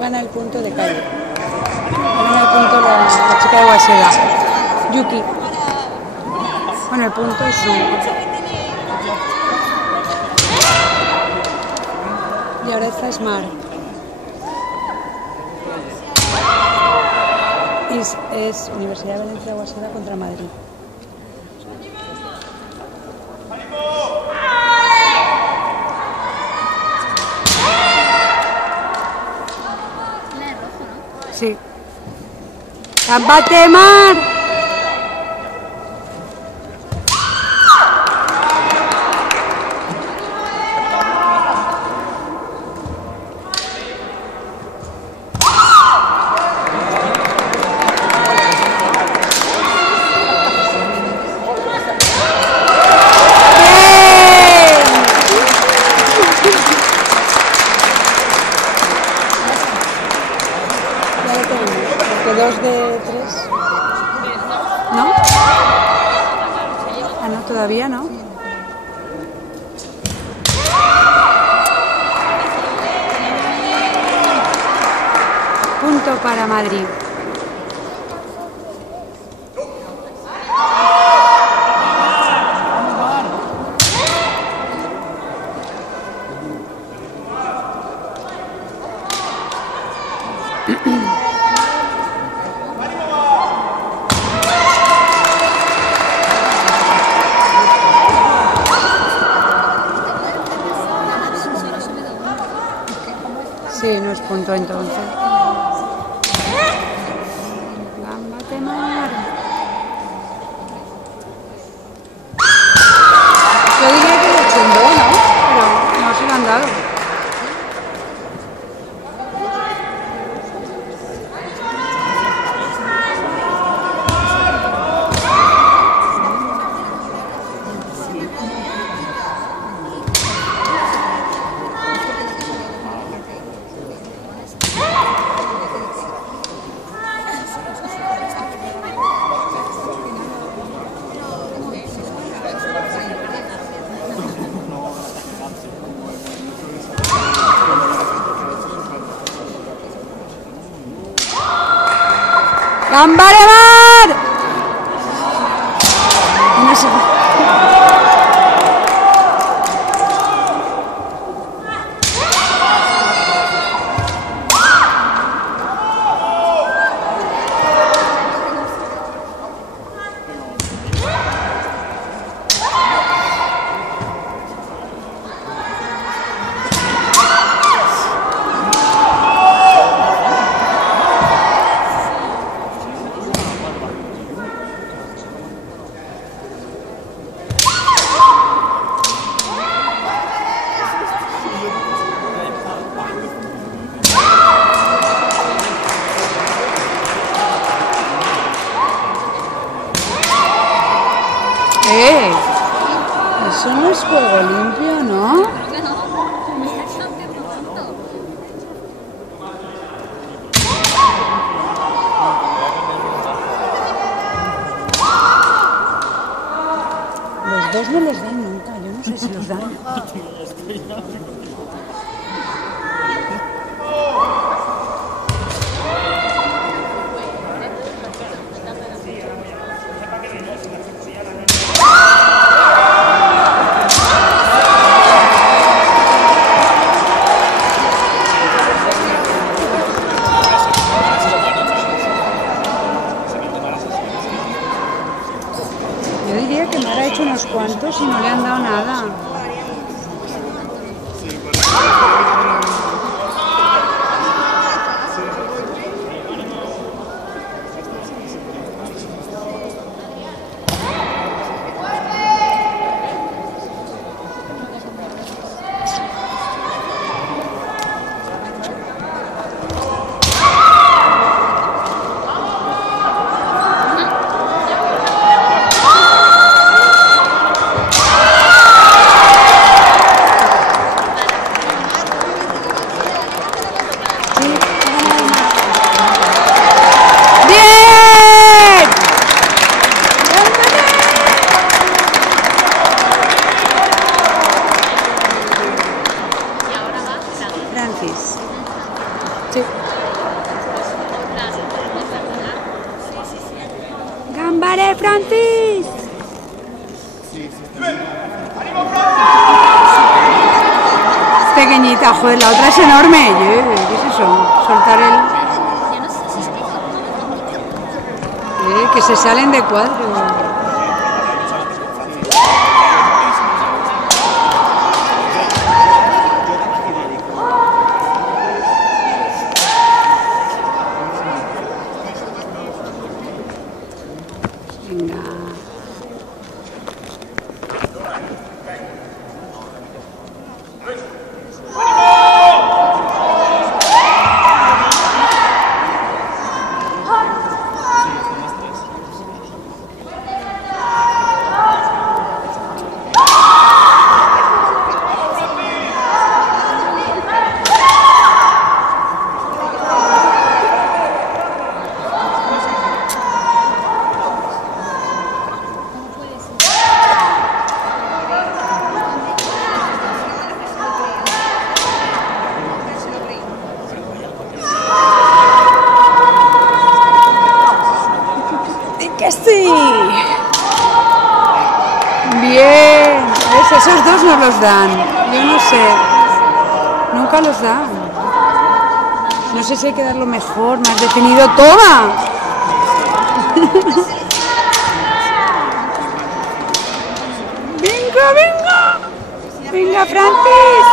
Gana el punto de Calle. Gana el punto la chica de Waseda. Yuki. Bueno, el punto es su. Y ahora está Smart. Es Universidad de Valencia Waseda contra Madrid. Sí. ¡Combate, Mar! ¿2 de 3? ¿No? Ah, no, todavía no. Punto para Madrid. Sí, no es punto entonces. ¡Gámbate, Mar! Yo diría que le chundó, ¿no? Pero no se lo han dado. ¡Gambare, Mar! No sé. Eso no es juego limpio, ¿no? Los dos no les dan nunca, yo no sé si los dan. Yo diría que Mar ha hecho unos cuantos y no le han dado nada. Pequeñita, joder, la otra es enorme. ¿Qué es eso? Soltar el... que se salen de cuadro. Venga. ¡Que sí! Bien. ¿Ves? Esos dos no los dan. Yo no sé. Nunca los dan. No sé si hay que darlo mejor, más definido. ¡Toma! ¡Venga, venga! ¡Venga, Francis!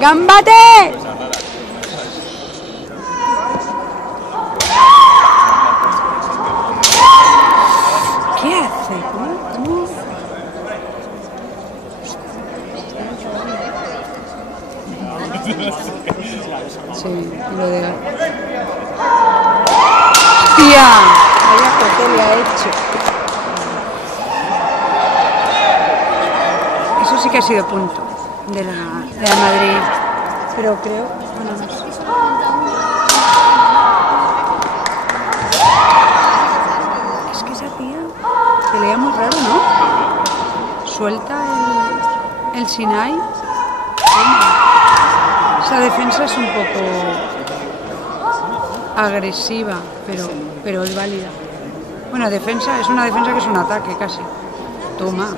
¡Gámbate! ¿Qué hace? ¿Cómo? Sí, lo de... ¡Hostia! Vaya que le ha hecho. Eso sí que ha sido punto de la Madrid. Pero creo... Bueno, no sé. Es que esa tía pelea muy raro, ¿no? Suelta el Sinai. Esa defensa es un poco agresiva, pero es válida. Bueno, defensa es una defensa que es un ataque casi. Toma.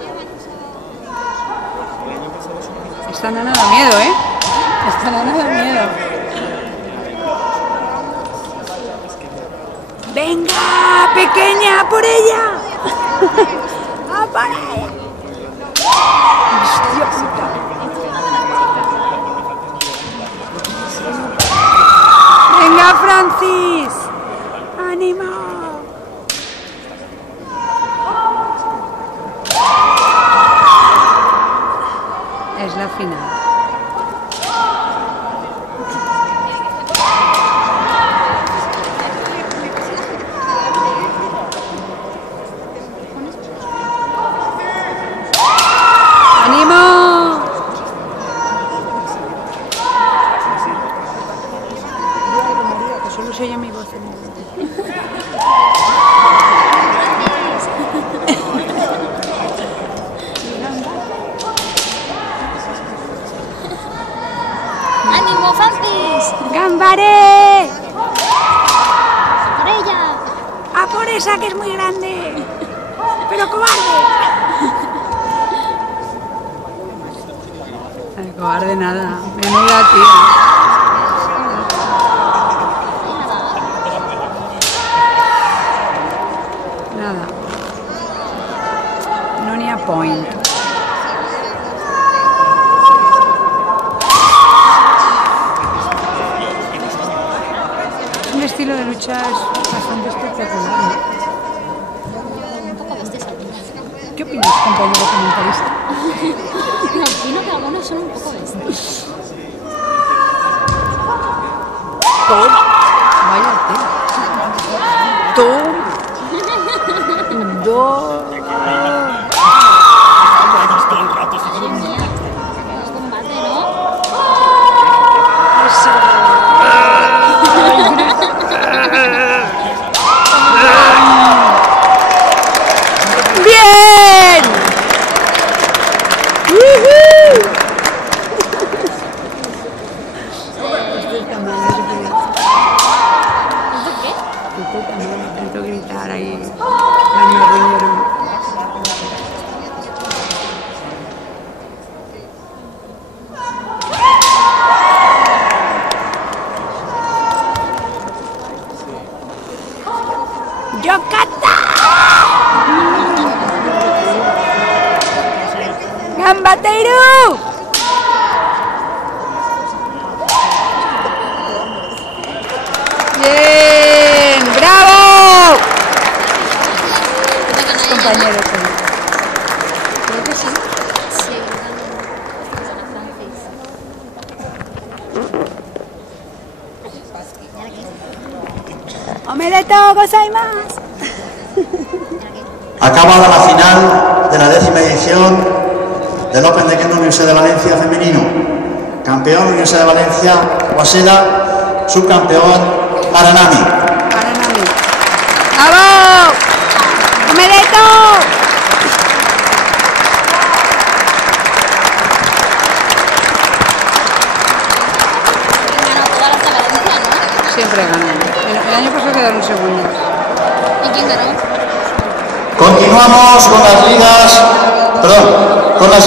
Esta nana da miedo, ¿eh? Esta nana da miedo. ¡Venga, pequeña, por ella! ¡A por ella! ¡Hostia puta! ¡Venga, Francis! ¡Ánimo! Es la final. ¡Ánimo! Que solo se oye mi voz. ¡Ánimo, Francis! ¡Gambaré! ¡Por ella! ¡A por esa que es muy grande! ¡Pero cobarde! Ay, cobarde nada. Menuda tía. Nada. No ni a point. Un estilo de lucha es bastante espectacular, ¿no? Un poco bestia al final. ¿Qué opinas, compañero comentarista? No, opino que algunos son un poco bestias. Toma. Vaya tela. Toma. Dos. Madre mía. Qué combate, ¿no? ¡Bien! ¡Woohoo! Esto está mal, no se puede. ¡Ambateiro! ¡Bien! ¡Bravo! Compañeros. Creo que sí. Sí, ¡Omedetou gozaimasu! Acabada la final de la 10ª edición del Open de Kendo Universidad de Valencia femenino. Campeón Universidad de Valencia, Waseda, subcampeón Aranami. Aranami. ¡Bravo! ¡Omedetou! ganó todas las de Valencia, ¿no? Siempre ganan. El año pasado quedaron segundos. ¿Y quién ganó? Continuamos con las ligas, perdón, con las